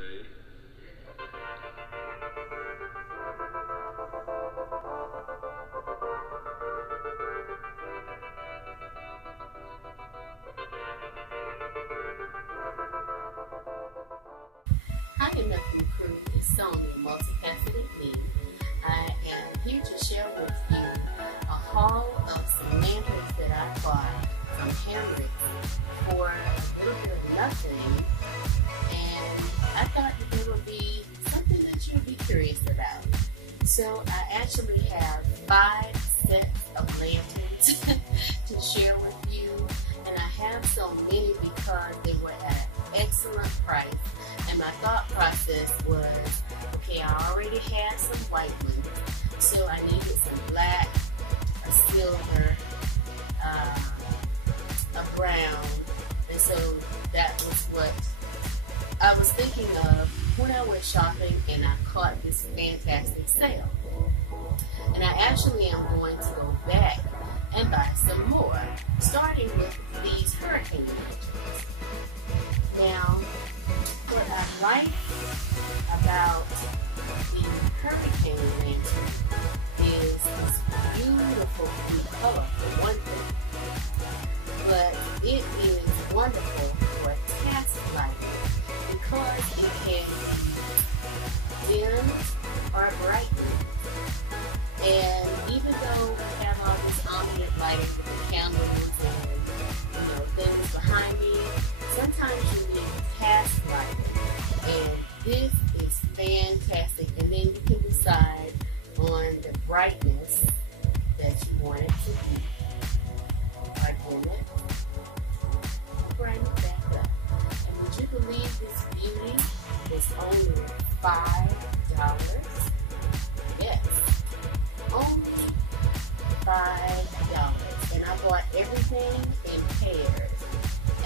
Hi, Hamrick crew. It's Sonia, multifaceted me. I am here to share with you a haul of some lanterns that I bought from Hamrick for a little bit of nothing, and I thought that they would be something that you would be curious about. So I actually have 5 sets of lanterns to share with you, and I have so many because they were at an excellent price. And my thought process was, okay, I already had some white ones, so I needed some black, a silver, a brown, and so that was what I was thinking of when I went shopping and I caught this fantastic sale. And I actually am going to go back and buy some more, starting with these hurricane lanterns. Now, what I like about the hurricane lantern is this beautiful blue color for one thing, but it is wonderful for task lighting because it can be dimmed or brightened. And even though we have all this ambient lighting with the candles and things behind me, sometimes you need task lighting, and this is fantastic. And then you can decide on the brightness that you want it to be. Like in it, brighten it back up. And would you believe this beauty was only $5? Yes, only $5. And I bought everything in pairs.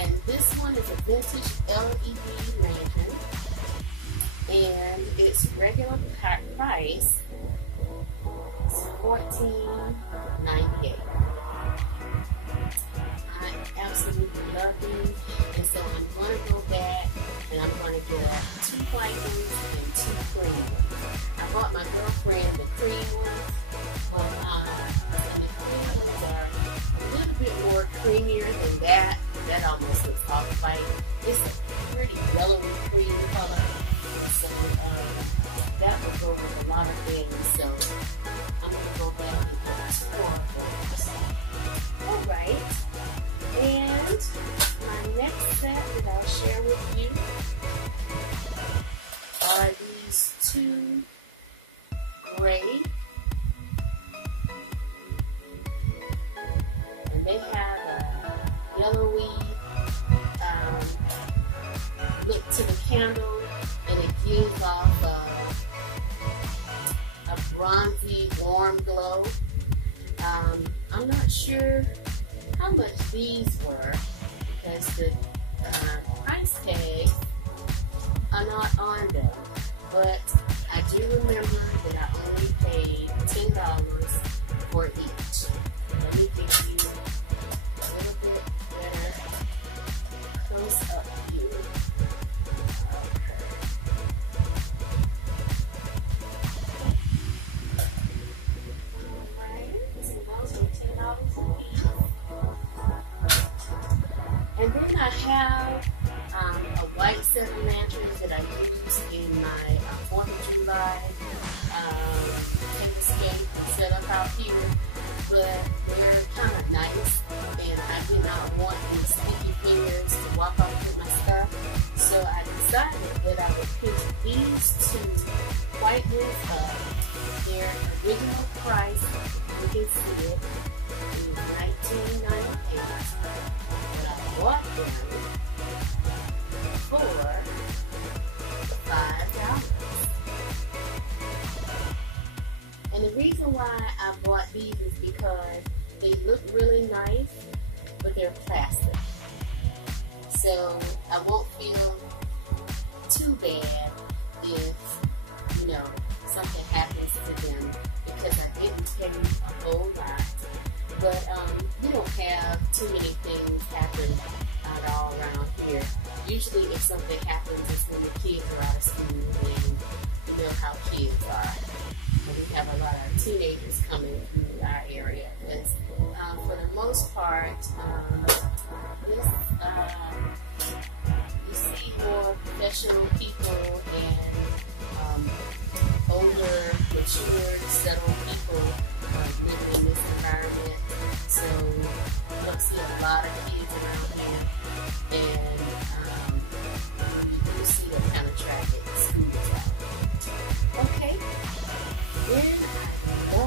And this one is a vintage LED lantern, and its regular price is $14.98. I absolutely love these, and so I'm going to go back and I'm going to get 2 white ones and 2 cream ones. I bought my girlfriend the cream ones, and the cream ones are a little bit more creamier than that. That almost looks off-white. It's a pretty yellowy cream color, so that will go with a lot of things. So I'm going to go back and get 4 of those. Alright, and my next set that I'll share with you are these 2 gray, and they have a yellowy look to the candle, and it gives off a bronzy, warm glow. I'm not sure how much these were because the price tags are not on them, but I do remember that I only paid $10 for each. Let me give you a little bit better close up view. And then I have a white set of lanterns that I used in my 4th of July escape set up out here, but they're kind of nice, and I did not want these sticky fingers to walk off with my stuff, so I decided that I would pick these 2 white ones up. Their original price, you can see it, is $19.98. But I bought them for $5. And the reason why I bought these is because they look really nice, but they're plastic. So I won't feel too bad if, something happens to them, because I didn't pay a whole lot. But we don't have too many things happen at all around here. Usually if something happens, it's when the kids are out of teenagers coming through our area. Because for the most part, this you see more professional people and older, mature, settled people living in this environment. So you don't see a lot of kids around here, and you do see them kind of traffic scooters out. Okay, then I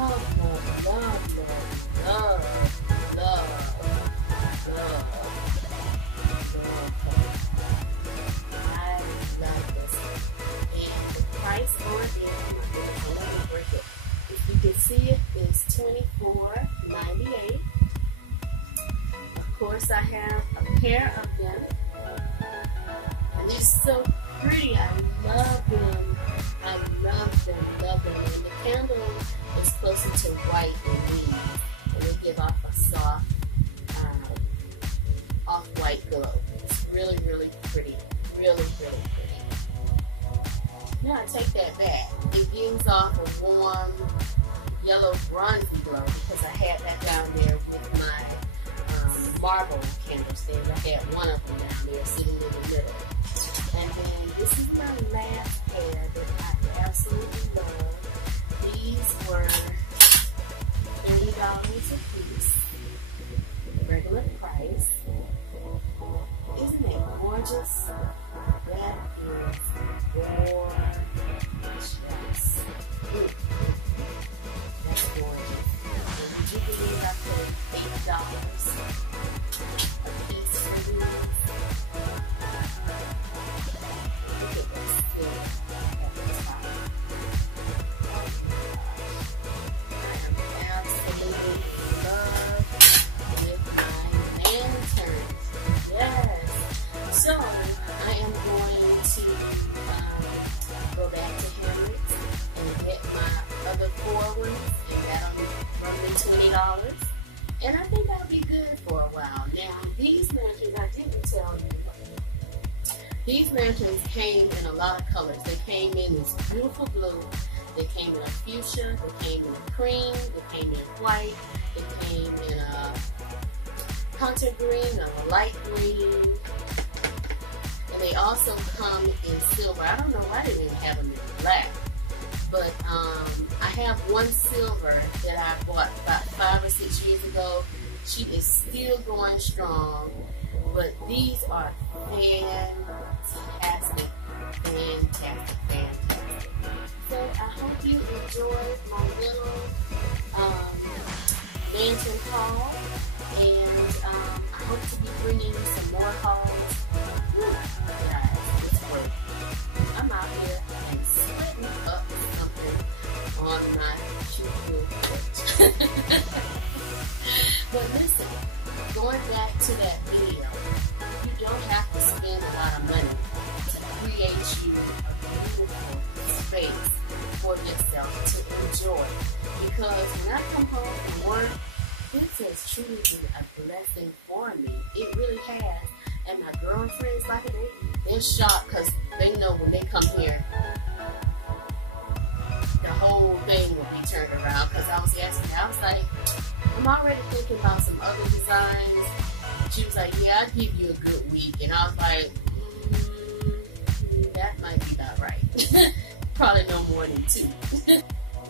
love this one. And the price on it, let me break it. If you can see it, is $24.98. Of course, I have a pair of them, and they're so pretty. I love them. I love them, love them. And the candle is closer to white than these, and they give off a soft, off-white glow. It's really, really pretty. Really, really pretty. Now I take that back. It gives off a warm, yellow, bronzy glow because I had that down there with my marble candlesticks. I had one of them down there sitting in the middle. And then this is my last pair that I absolutely love. These were $30 a piece, regular price. Isn't it gorgeous? That is gorgeous. That's gorgeous. Would you believe I paid $8 a piece for these? Look at this thing at the top. I am absolutely in love with my lanterns. Yes. So I am going to go back to Hamrick and get my other 4 ones, and that'll run me $20. And I think that'll be good for a while. Now, these lanterns, I didn't tell you, these lanterns came in a lot of colors. They came in this beautiful blue, they came in a fuchsia, they came in a cream, they came in white, they came in a hunter green, a light green, and they also come in silver. I don't know why they didn't have them in black, but I have one silver that I bought about 5 or 6 years ago. She is still going strong, but these are fantastic, fantastic, fantastic. So I hope you enjoyed my little lantern haul, and I hope to be bringing you some more hauls. Guys, it's work. I'm out here and splitting up something on my cute porch. But listen, going back to that video, you don't have to spend a lot of money to create you a beautiful space for yourself to enjoy. Because when I come home from work, this has truly been a blessing for me. It really has. And my girlfriends, like they're shocked because they know when they come here, the whole thing will be turned around. Because I was asking her, I was like, I'm already thinking about some other designs. She was like, yeah, I'll give you a good week. And I was like, that might be about right. Probably no more than 2.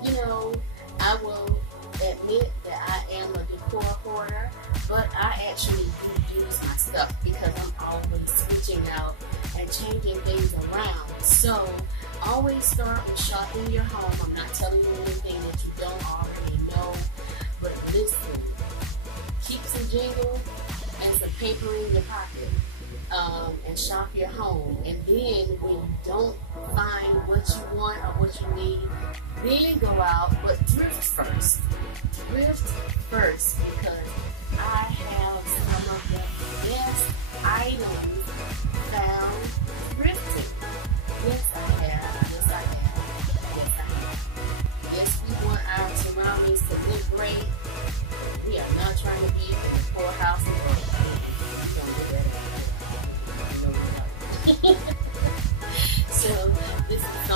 You know, I will admit that I am a decor hoarder, but I actually do use my stuff because I'm always switching out and changing things around. So always start with shopping your home. I'm not telling you anything that you don't already know, but listen, keep some jingle and some paper in your pocket, and shop your home. And then when you don't find what you want or what you need, then go out, but thrift first. Thrift first, because I have some of the best items found thrifted. Yes, I have. Yes, I have. Yes, I have. Yes, we want our surroundings to look great. We are not trying to be in the poorhouse. We don't do that. So, this is